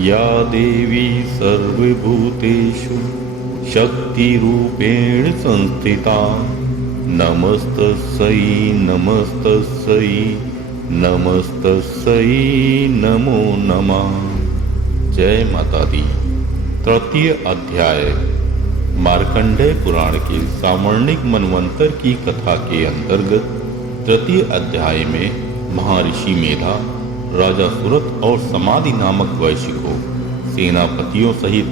या देवी सर्वभूतेषु शक्तिरूपेण संस्थिता नमस्तस्यै नमस्तस्यै नमस्तस्यै नमो नमः। जय माता दी। तृतीय अध्याय मार्कंडेय पुराण के सावर्णिक मनवंतर की कथा के अंतर्गत तृतीय अध्याय में महर्षि मेधा राजा सुरत और समाधि नामक वैश्य को सेनापतियों सहित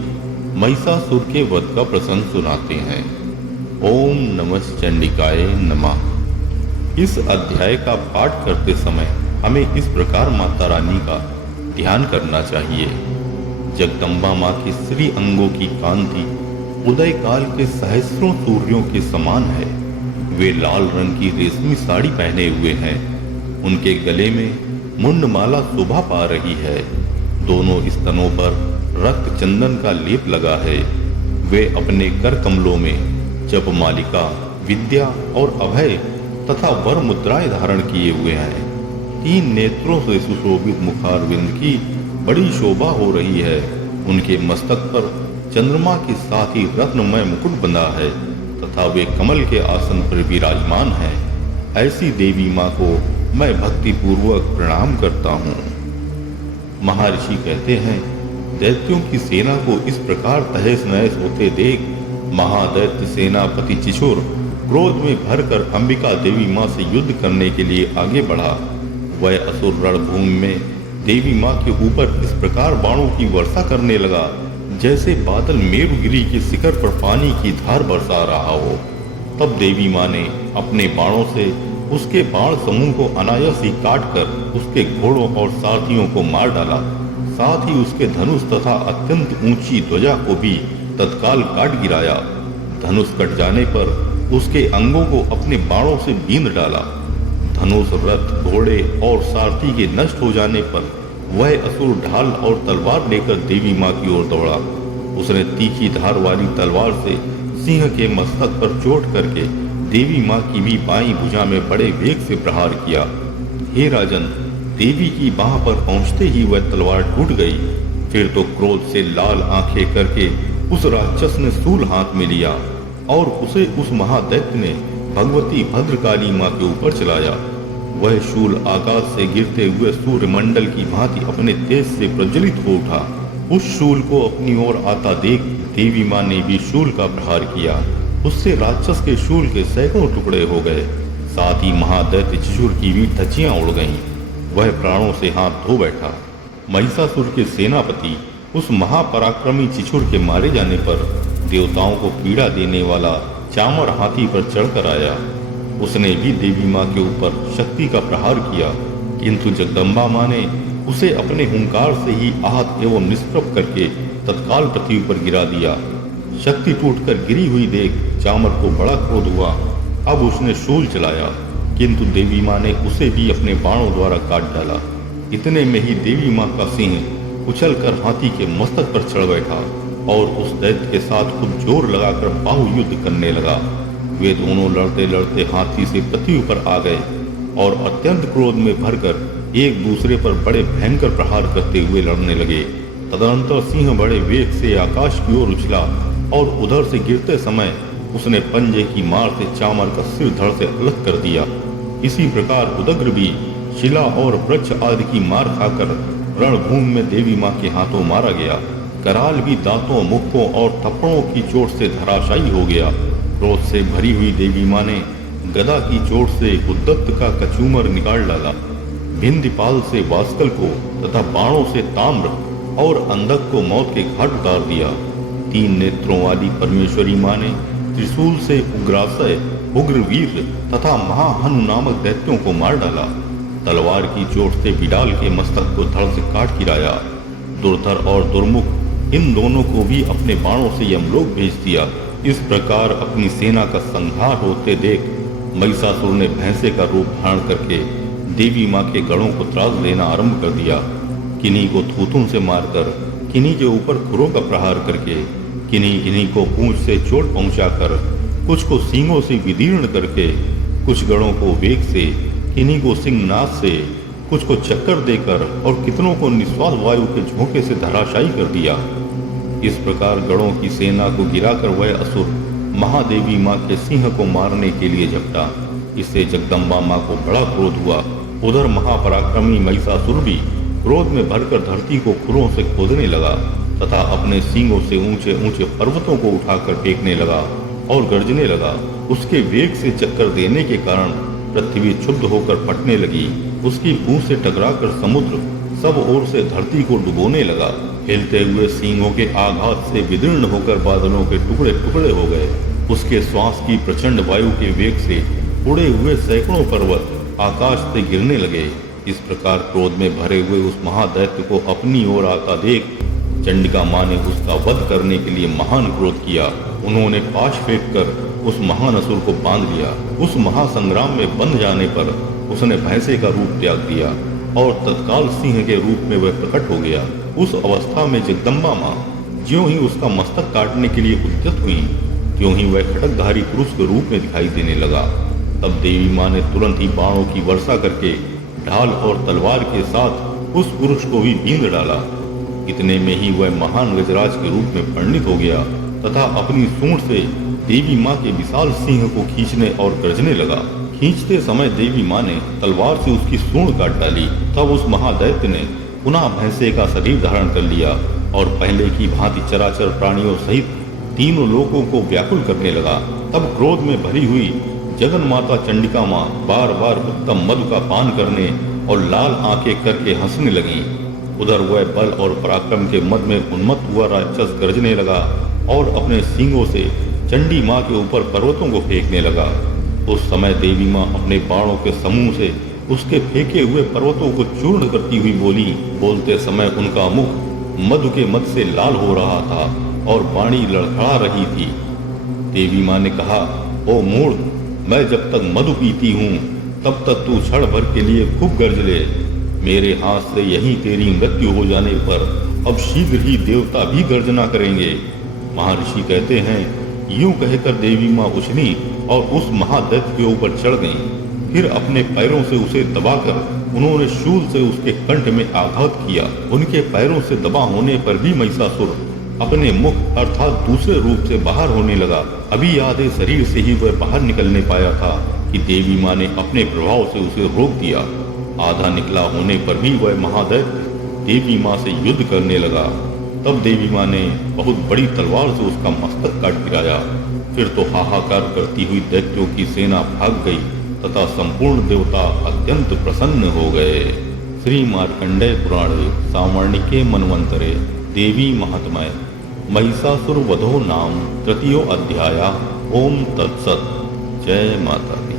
महिषासुर के वध का प्रसंग सुनाते हैं। ओम नमः चंडिकाय नमः। इस अध्याय का पाठ करते समय हमें इस प्रकार माता रानी का ध्यान करना चाहिए। जगदम्बा माँ के श्री अंगों की कांति उदय काल के सहस्रों सूर्यों के समान है। वे लाल रंग की रेशमी साड़ी पहने हुए हैं। उनके गले में मुंडमाला शोभा पा रही है। दोनों स्तनों पर रक्त चंदन का लेप लगा है। वे अपने कर कमलों में जप मालिका, विद्या और अभय तथा वर मुद्राएं धारण किए हुए हैं। 3 नेत्रों से सुशोभित मुखारविंद की बड़ी शोभा हो रही है। उनके मस्तक पर चंद्रमा के साथ ही रत्नमय मुकुट बंधा है तथा वे कमल के आसन पर विराजमान हैं। ऐसी देवी माँ को मैं भक्ति पूर्वक प्रणाम करता हूँ। महर्षि कहते हैं, दैत्यों की सेना को इस प्रकार तहस नहस होते देख महादैत्य सेनापति चिछुर क्रोध में भरकर अंबिका देवी माँ से युद्ध करने के लिए आगे बढ़ा। वह असुर रणभूमि में देवी माँ के ऊपर इस प्रकार बाणों की वर्षा करने लगा जैसे बादल मेरुगिरी के शिखर पर पानी की धार बरसा रहा हो। तब देवी माँ ने अपने बाणों से उसके बाण समूह को अनायास ही काट कर उसके घोड़ों और सारथियों को मार डाला। साथ ही उसके धनुष तथा अत्यंत ऊंची ध्वजा को भी तत्काल काट गिराया। धनुष कट जाने पर उसके अंगों को अपने बाणों से बींध डाला। धनुष, रथ, घोड़े और सारथी के नष्ट हो जाने पर वह असुर ढाल और तलवार लेकर देवी माँ की ओर दौड़ा। उसने तीखी धार वाली तलवार से सिंह के मस्तक पर चोट करके देवी माँ की भी बाईं भुजा में बड़े वेग से प्रहार किया। हे राजन, देवी की बाह पर पहुंचते ही वह तलवार टूट गई। फिर तो क्रोध से लाल आंखें करके उस राक्षस ने शूल हाथ में लिया और उसे उस महादैत्य ने भगवती भद्रकाली माँ के ऊपर चलाया। वह शूल आकाश से गिरते हुए सूर्यमंडल की भांति अपने तेज से प्रज्वलित हो उठा। उस शूल को अपनी ओर आता देख देवी माँ ने भी शूल का प्रहार किया। उससे राक्षस के शूल के सैकड़ों टुकड़े हो गए। साथ ही महादैत्य चिछुर की भी धज्जियां उड़ गईं। वह प्राणों से हाथ धो बैठा। महिषासुर के सेनापति उस महापराक्रमी चिछुर के मारे जाने पर देवताओं को पीड़ा देने वाला चामर हाथी पर चढ़कर आया। उसने भी देवी माँ के ऊपर शक्ति का प्रहार किया, किंतु जगदम्बा माँ ने उसे अपने हुंकार से ही आहत एवं निष्प्रभ करके तत्काल पृथ्वी पर गिरा दिया। शक्ति टूटकर गिरी हुई देख चामर को बड़ा क्रोध हुआ। अब उसने शूल चलाया, किंतु देवी माँ ने उसे भी अपने बाणों द्वारा काट डाला। इतने में ही देवी माँ का सिंह उछलकर हाथी के मस्तक पर चढ़ बैठा और उस दैत्य के साथ खूब जोर लगाकर बाहु युद्ध करने लगा। वे दोनों लड़ते लड़ते हाथी से पृथ्वी पर आ गए और अत्यंत क्रोध में भरकर एक दूसरे पर बड़े भयंकर प्रहार करते हुए लड़ने लगे। तदनंतर सिंह बड़े वेग से आकाश की ओर उछला और उधर से गिरते समय उसने पंजे की मार से चामर का सिर धड़ से अलग कर दिया। इसी प्रकार उदग्र भी शिला और वृक्ष आदि की मार खाकर रणभूमि में देवी माँ के हाथों मारा गया। कराल भी दांतों, मुक्कों और थप्पड़ों की चोट से धराशायी हो गया। क्रोध से भरी हुई देवी माँ ने गदा की चोट से उद्दत्त का कचूमर निकाल डाला। भिंदीपाल से वास्कल को तथा बाणों से ताम्र और अंधक को मौत के घाट उतार दिया। 3 नेत्रों वाली परमेश्वरी माँ ने त्रिशूल से उग्रासय, उग्रवीर तथा महाहनु नामक दैत्यों को मार डाला। तलवार की चोट से बिडाल के मस्तक को धड़ से काट गिराया। दुर्धर और दुर्मुख इन दोनों को भी अपने बाणों से यमलोक भेज दिया। इस प्रकार अपनी सेना का संहार होते देख महिषासुर ने भैंसे का रूप धारण करके देवी माँ के गढ़ों को त्रास देना आरंभ कर दिया। किन्हीं को थूथुन से मारकर, किन्हीं के ऊपर खुरों का प्रहार करके, किन्हीं को पूंछ से चोट पहुंचाकर, कुछ को सींगों से विदीर्ण करके, कुछ गढ़ों को वेग से, किन्हीं को सिंहनाद से कुछ को चक्कर देकर और कितनों को निस्वास वायु के झोंके से धराशायी कर दिया। इस प्रकार गणों की सेना को गिराकर वह असुर महादेवी माँ के सिंह को मारने के लिए झपटा। इससे जगदम्बा माँ को बड़ा क्रोध हुआ। उधर महापराक्रमी महिषासुर भी क्रोध में भरकर धरती को खुरों से खोदने लगा तथा अपने सींगों से ऊंचे ऊंचे पर्वतों को उठाकर फेंकने लगा और गरजने लगा। उसके वेग से चक्कर देने के कारण पृथ्वी क्षुब्ध होकर फटने लगी। उसकी पूंछ से टकराकर समुद्र सब ओर से धरती को डुबोने लगा। हिलते हुए सींगों के आघात से विदीर्ण होकर बादलों के टुकड़े टुकड़े हो गए। उसके श्वास की प्रचंड वायु के वेग से उड़े हुए सैकड़ों पर्वत आकाश से गिरने लगे। इस प्रकार क्रोध में भरे हुए उस महादैत्य को अपनी ओर आता देख चंडिका माँ ने उसका वध करने के लिए महान क्रोध किया। उन्होंने पाश फेंककर उस महान असुर को बांध लिया। उस महासंग्राम में बंध जाने पर उसने भैंसे का रूप त्याग दिया और तत्काल सिंह के रूप में वह प्रकट हो गया। उस अवस्था में जगदम्बा माँ ज्यों ही उसका मस्तक काटने के लिए उद्यत हुई, त्यों ही वह खड्गधारी पुरुष के रूप में दिखाई देने लगा। तब देवी माँ ने तुरंत ही बाणों की वर्षा करके ढाल और तलवार के साथ उस पुरुष को भी बींध डाला। इतने में ही वह महान गजराज के रूप में परिणित हो गया तथा अपनी सूंड से देवी माँ के विशाल सिंह को खींचने और गरजने लगा। खींचते समय देवी माँ ने तलवार से उसकी सूंड काट डाली। तब उस महादैत्य ने पुनः भैंसे का शरीर धारण कर लिया और पहले की भांति चराचर प्राणियों सहित तीनों लोगों को व्याकुल करने लगा। तब क्रोध में भरी हुई जगन माता चंडिका माँ बार बार उत्तम मधु का पान करने और लाल आंखें करके हंसने लगी। उधर वह बल और पराक्रम के मद में उन्मत्त हुआ राक्षस गरजने लगा और अपने सींगों से चंडी माँ के ऊपर पर्वतों को फेंकने लगा। उस समय देवी माँ अपने बाणों के समूह से उसके फेंके हुए पर्वतों को चूर्ण करती हुई बोली। बोलते समय उनका मुख मधु के मद से लाल हो रहा था और वाणी लड़खड़ा रही थी। देवी माँ ने कहा, ओ मूर्ख, मैं जब तक मधु पीती हूँ तब तक तू क्षण भर के लिए खूब गरज ले। मेरे हाथ से यही तेरी मृत्यु हो जाने पर अब शीघ्र ही देवता भी गर्जना करेंगे। महर्षि कहते हैं, यूं कहकर देवी माँ उछली और उस महादैत्य के ऊपर चढ़ गईं। फिर अपने पैरों से उसे दबाकर उन्होंने शूल से उसके कंठ में आघात किया। उनके पैरों से दबा होने पर भी महिषासुर अपने मुख अर्थात दूसरे रूप से बाहर होने लगा। अभी आधे शरीर से ही वह बाहर निकलने पाया था कि देवी माँ ने अपने प्रभाव से उसे रोक दिया। आधा निकला होने पर भी वह महादैत्य देवी माँ से युद्ध करने लगा। तब देवी माँ ने बहुत बड़ी तलवार से उसका मस्तक काट गिराया। फिर तो हाहाकार करती हुई दैत्यों की सेना भाग गई तथा संपूर्ण देवता अत्यंत प्रसन्न हो गए। श्री मार्कंडेय पुराणे सावर्णिके मन्वंतरे देवी महात्म्य महिषासुर वधो नाम तृतीयो अध्याय। ओम तत्सत। जय माता दी।